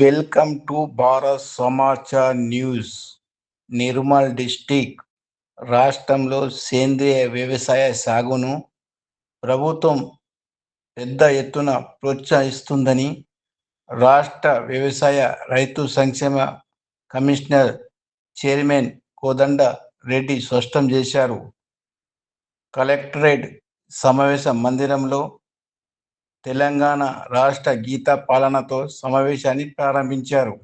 Welcome to Bharat Samachar news. Nirmal district రాష్ట్రంలో సేంద్రియ వ్యవసాయ సాగును ప్రభుత్వం పెద్ద ఎత్తున ప్రోత్సహిస్తుందని రాష్ట్ర వ్యవసాయ రైతు సంక్షేమ కమిషనర్ చైర్మన్ కోదండ రెడ్డి స్పష్టం చేశారు. కలెక్టరేట్ సమావేశ మందిరంలో తెలంగాణ రాష్ట్ర గీత పాలనతో సమావేశాన్ని ప్రారంభించారు.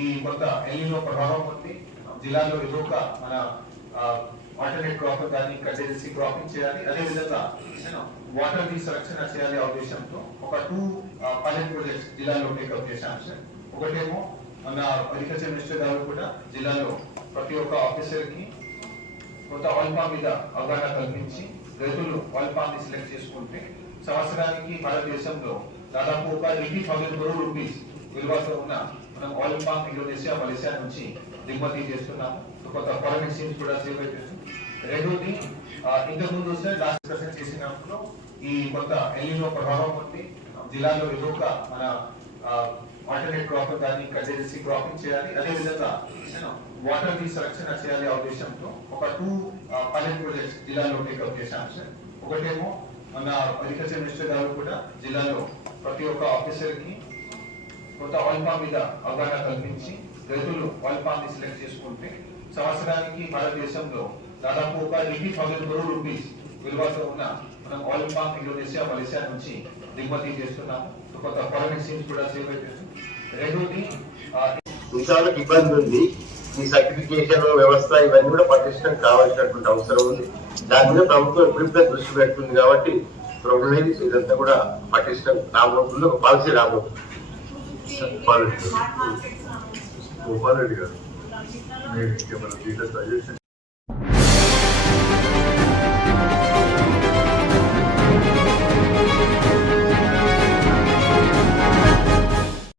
ఈ కొత్త ఎల్నినో ప్రభావం ఉంది. జిల్లాలో ఎదురుక మన ఆల్టర్నేట్ క్రాప్ కానీ కంటిన్యూసీ క్రాపింగ్ చేయాలి. అదేవిధంగా వాటర్ ని సంరక్షణ చేయాలి ఉద్దేశంతో ఒక 2 పైలట్ ప్రాజెక్ట్స్ జిల్లాలో టేకప్ చేశాం సార్. ఒకటేమో మన అగ్రికల్చర్ మినిస్టర్ గారు కూడా జిల్లాలో ప్రతి ఒక్క ఆఫీసర్ కి కొత్త ఆయిల్ పామ్ మీద అవగాహన కల్పించి రైతులు ఆయిల్ పామ్ ని సెలెక్ట్ చేసుకుంటే సంవత్సరానికి భారతదేశంలో దాదాపు ఒక 80,000 crore రూపీస్ విలువతో ఉన్న మనం ఆయిల్ పామ్ ఇండోనేషియా, మలేషియా నుంచి దిగుమతి చేస్తున్నాము. కొత్త ఫారెన్ ఎక్స్చేంజ్ కూడా సేవ్ అవుతుంది. రెండోది ఇంతకుముందు లాస్ట్ డిస్కషన్ చేసినప్పుడు ఈ కొత్త ఎల్నినో ప్రభావం ఉంది. జిల్లాలో ఎదురుక మన ఆల్టర్నేట్ క్రాప్ కానీ కంటిన్యూసీ క్రాపింగ్ చేయాలి. అదేవిధంగా వాటర్ ని సంరక్షణ చేయాలి ఉద్దేశంతో ఒక 2 పైలట్ ప్రాజెక్ట్స్ జిల్లాలో టేకప్ చేశాం సార్. ఒకటేమో మన అగ్రికల్చర్ మినిస్టర్ గారు కూడా జిల్లాలో ప్రతి ఒక్క ఆఫీసర్ కి కొత్త ఆయిల్ పామ్ మీద అవగాహన కల్పించి రైతులు ఆయిల్ పామ్ ని సెలెక్ట్ చేసుకుంటే సంవత్సరానికి భారతదేశంలో దాదాపు ఒక 80,000 crore రూపీస్ విలువతో ఉన్న మనం ఆయిల్ పామ్ ఇండోనేషియా, మలేషియా నుంచి దిగుమతి చేస్తున్నాము. కొత్త ఫారెన్ ఎక్స్చేంజ్ కూడా సేవ్ అవుతుంది. రెండోది విషయాలకు ఇబ్బంది ఉంది. ఈ సర్టిఫికేషన్ వ్యవస్థ ఇవన్నీ కూడా పటిష్టం కావాల్సినటువంటి అవసరం ఉంది. దాని మీద ప్రభుత్వం ఎప్పుడెప్పుడే దృష్టి పెడుతుంది కాబట్టి ప్రభుత్వం ఇదంతా కూడా పటిష్టం రాబోతుంది. ఒక పాలసీ రాబోతుంది. గోపాల్ రెడ్డి గారు, నేను సజెషన్